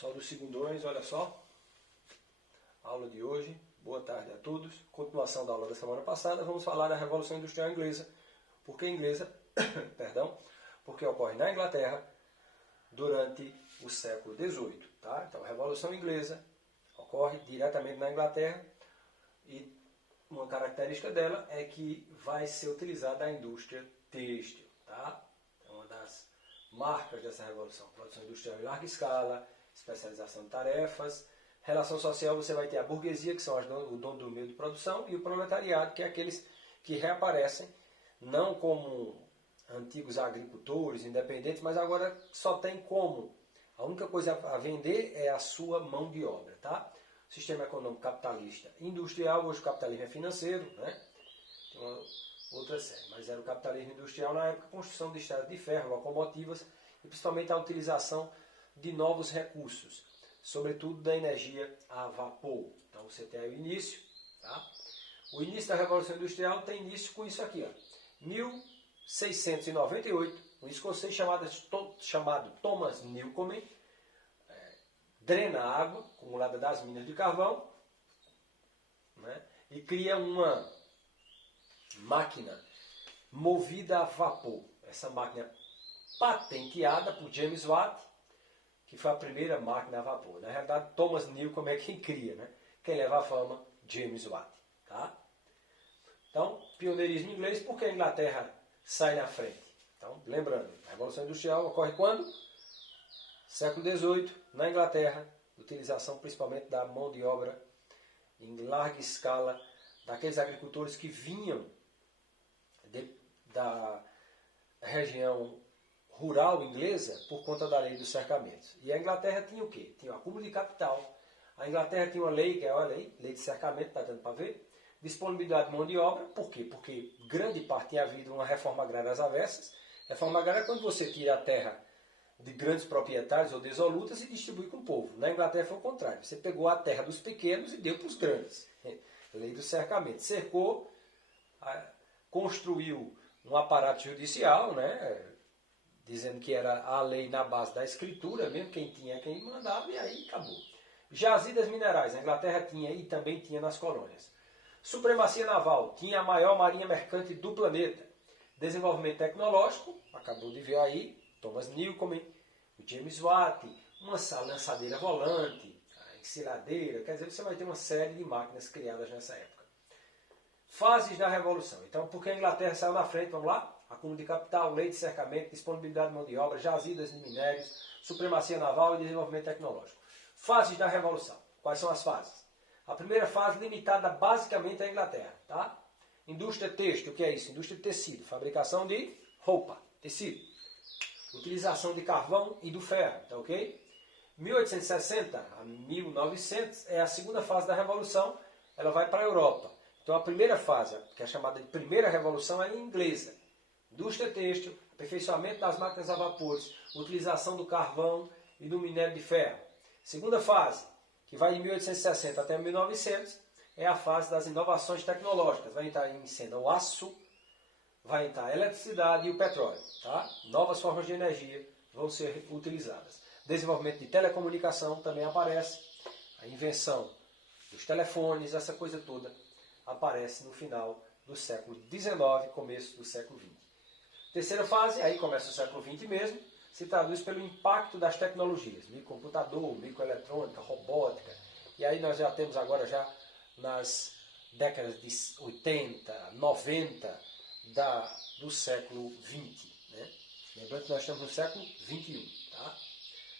Pessoal dos segundões, olha só, aula de hoje, boa tarde a todos. Continuação da aula da semana passada, vamos falar da Revolução Industrial Inglesa. Por que inglesa? Perdão, porque ocorre na Inglaterra durante o século XVIII. Tá? Então, a Revolução Inglesa ocorre diretamente na Inglaterra e uma característica dela é que vai ser utilizada a indústria têxtil. Tá? É uma das marcas dessa revolução. Produção industrial em larga escala, especialização de tarefas. Relação social, você vai ter a burguesia, que são o dono do meio de produção, e o proletariado, que é aqueles que reaparecem, não como antigos agricultores, independentes, mas agora só tem como. A única coisa a vender é a sua mão de obra. Tá? Sistema econômico capitalista industrial, hoje o capitalismo é financeiro, né? Tem uma outra série, mas era o capitalismo industrial na época, a construção de estradas de ferro, locomotivas e principalmente a utilização de novos recursos, sobretudo da energia a vapor. Então você tem aí o início, tá? O início da Revolução Industrial tem início com isso aqui, ó. 1698, um escocês chamado Thomas Newcomen drena a água acumulada das minas de carvão, né, e cria uma máquina movida a vapor. Essa máquina patenteada por James Watt, que foi a primeira máquina a vapor. Na realidade, Thomas Newcomen é quem cria, né? Quem leva a fama, James Watt. Tá? Então, pioneirismo inglês, porque a Inglaterra sai na frente. Então, lembrando, a Revolução Industrial ocorre quando? Século XVIII, na Inglaterra, utilização principalmente da mão de obra em larga escala, daqueles agricultores que vinham da região rural inglesa por conta da lei dos cercamentos. E a Inglaterra tinha o quê? Tinha o acúmulo de capital. A Inglaterra tinha uma lei, que é, olha aí, lei de cercamento, está dando para ver, disponibilidade de mão de obra. Por quê? Porque grande parte tinha havido uma reforma agrária às avessas. Reforma agrária é quando você tira a terra de grandes proprietários ou desolutas e distribui com o povo. Na Inglaterra foi o contrário. Você pegou a terra dos pequenos e deu para os grandes. Lei do cercamento. Cercou, construiu um aparato judicial, né, dizendo que era a lei na base da escritura, mesmo quem tinha quem mandava, e aí acabou. Jazidas minerais, a Inglaterra tinha e também tinha nas colônias. Supremacia naval, tinha a maior marinha mercante do planeta. Desenvolvimento tecnológico, acabou de ver aí, Thomas Newcomen, o James Watt, uma lançadeira volante, a ensiladeira, quer dizer, você vai ter uma série de máquinas criadas nessa época. Fases da Revolução. Então, por que a Inglaterra saiu na frente? Vamos lá? Acúmulo de capital, lei de cercamento, disponibilidade de mão de obra, jazidas de minérios, supremacia naval e desenvolvimento tecnológico. Fases da Revolução. Quais são as fases? A primeira fase limitada basicamente à Inglaterra. Tá? Indústria têxtil, o que é isso? Indústria de tecido, fabricação de roupa, tecido. Utilização de carvão e do ferro, tá ok? 1860 a 1900 é a segunda fase da Revolução, ela vai para a Europa. Então a primeira fase, que é chamada de primeira revolução, é inglesa. Indústria têxtil, aperfeiçoamento das máquinas a vapores, utilização do carvão e do minério de ferro. Segunda fase, que vai de 1860 até 1900, é a fase das inovações tecnológicas. Vai entrar em cena o aço, vai entrar a eletricidade e o petróleo. Tá? Novas formas de energia vão ser utilizadas. Desenvolvimento de telecomunicação também aparece. A invenção dos telefones, essa coisa toda, aparece no final do século XIX, começo do século XX. Terceira fase, aí começa o século XX mesmo, se traduz pelo impacto das tecnologias, microcomputador, microeletrônica, robótica, e aí nós já temos agora já nas décadas de 80, 90 do século XX. Né? Lembrando que nós estamos no século XXI. Tá?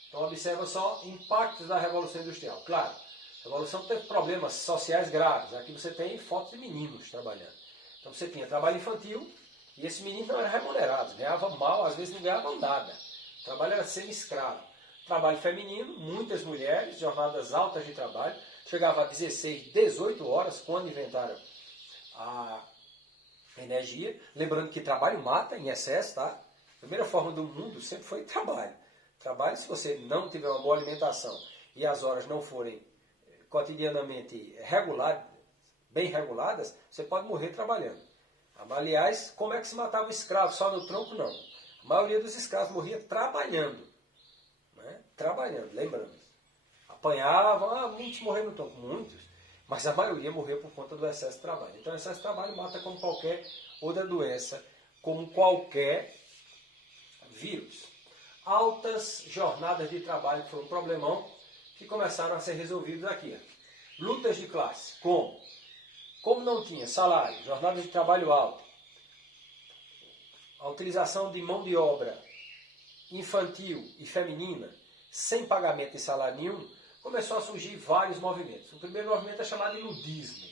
Então observa só impactos da Revolução Industrial. Claro, a Revolução teve problemas sociais graves. Aqui você tem fotos de meninos trabalhando. Então você tinha trabalho infantil e esse menino não era remunerado, ganhava mal, às vezes não ganhava nada. O trabalho era semi-escravo. Trabalho feminino, muitas mulheres, jornadas altas de trabalho, chegava a 16, 18 horas quando inventaram a energia. Lembrando que trabalho mata em excesso, tá? A primeira forma do mundo sempre foi trabalho. Trabalho, se você não tiver uma boa alimentação e as horas não forem cotidianamente bem reguladas, você pode morrer trabalhando. Aliás, como é que se matava o escravo? Só no tronco? Não. A maioria dos escravos morria trabalhando. Né? Trabalhando, lembrando. Apanhavam, muitos morreram no campo, muitos, mas a maioria morreu por conta do excesso de trabalho. Então, o excesso de trabalho mata como qualquer outra doença, como qualquer vírus. Altas jornadas de trabalho foram um problemão que começaram a ser resolvidos aqui. Lutas de classe, como? Como não tinha salário, jornada de trabalho alta, a utilização de mão de obra infantil e feminina, sem pagamento de salário nenhum, começou a surgir vários movimentos. O primeiro movimento é chamado de ludismo.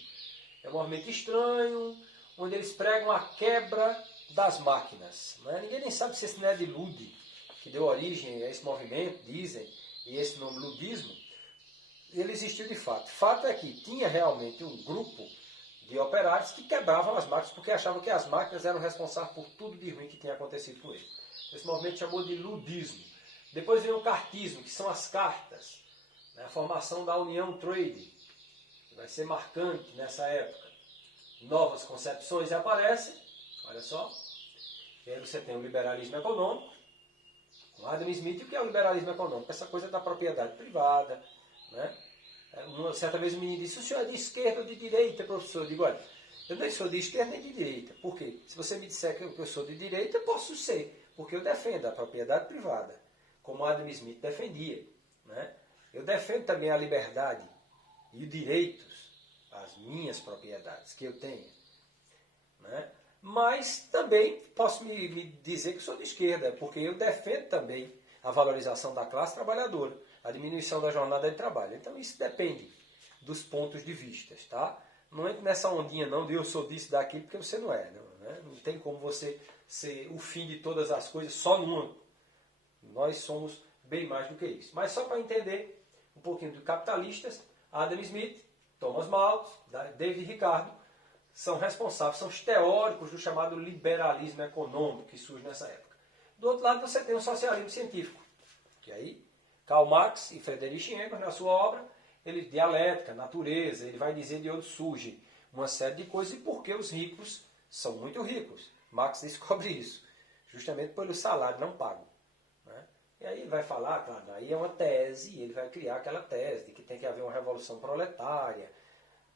É um movimento estranho, onde eles pregam a quebra das máquinas. Né? Ninguém nem sabe se esse não é de Lude, que deu origem a esse movimento, dizem, e esse nome ludismo, ele existiu de fato. Fato é que tinha realmente um grupo de operários que quebravam as máquinas porque achavam que as máquinas eram responsáveis por tudo de ruim que tinha acontecido com eles. Esse movimento chamou de ludismo. Depois veio o cartismo, que são as cartas, né? A formação da União Trade, que vai ser marcante nessa época. Novas concepções aparecem, olha só. E aí você tem o liberalismo econômico, com Adam Smith. E o que é o liberalismo econômico? Essa coisa da propriedade privada, né? Uma certa vez o menino disse: o senhor é de esquerda ou de direita, professor? Eu digo: olha, eu nem sou de esquerda nem de direita. Por quê? Se você me disser que eu sou de direita, eu posso ser, porque eu defendo a propriedade privada, como Adam Smith defendia. Né? Eu defendo também a liberdade e os direitos, as minhas propriedades que eu tenho. Né? Mas também posso me dizer que sou de esquerda, porque eu defendo também a valorização da classe trabalhadora, a diminuição da jornada de trabalho. Então isso depende dos pontos de vista, tá? Não entre nessa ondinha não de eu sou disso, daquilo, porque você não é. Não, né? Não tem como você ser o fim de todas as coisas só numa. Nós somos bem mais do que isso. Mas só para entender um pouquinho dos capitalistas, Adam Smith, Thomas Malthus, David Ricardo, são responsáveis, são os teóricos do chamado liberalismo econômico que surge nessa época. Do outro lado você tem o socialismo científico, que aí Karl Marx e Friedrich Engels, na sua obra, ele, Dialética, Natureza, ele vai dizer de onde surge uma série de coisas e por que os ricos são muito ricos. Marx descobre isso, justamente pelo salário não pago. Né? E aí ele vai falar, claro, aí é uma tese, ele vai criar aquela tese de que tem que haver uma revolução proletária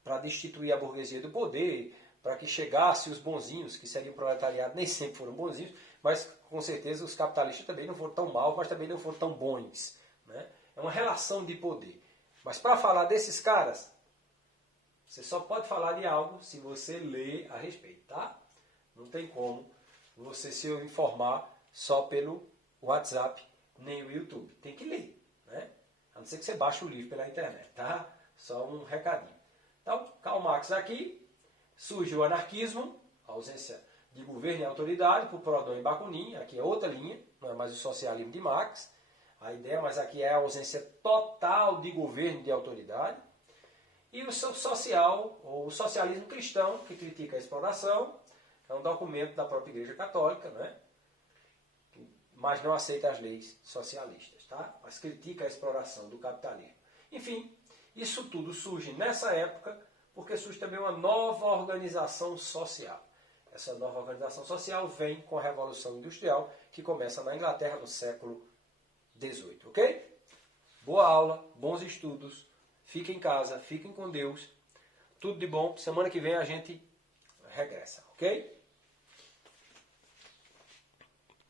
para destituir a burguesia do poder, para que chegasse os bonzinhos, que seriam proletariado, nem sempre foram bonzinhos, mas com certeza os capitalistas também não foram tão maus, mas também não foram tão bons. Né? É uma relação de poder. Mas para falar desses caras, você só pode falar de algo se você ler a respeito, tá? Não tem como você se informar só pelo WhatsApp nem o YouTube. Tem que ler, né? A não ser que você baixe o livro pela internet, tá? Só um recadinho. Então, Karl Marx aqui, surge o anarquismo, a ausência de governo e autoridade, por Proudhon e Bakunin, aqui é outra linha, não é mais o socialismo de Marx, a ideia, mas aqui é a ausência total de governo e de autoridade. E o seu social, ou o socialismo cristão, que critica a exploração, é um documento da própria Igreja Católica, né? Mas não aceita as leis socialistas, tá? Mas critica a exploração do capitalismo. Enfim, isso tudo surge nessa época, porque surge também uma nova organização social. Essa nova organização social vem com a Revolução Industrial, que começa na Inglaterra no século XVIII, ok? Boa aula, bons estudos, fiquem em casa, fiquem com Deus, tudo de bom. Semana que vem a gente regressa, ok?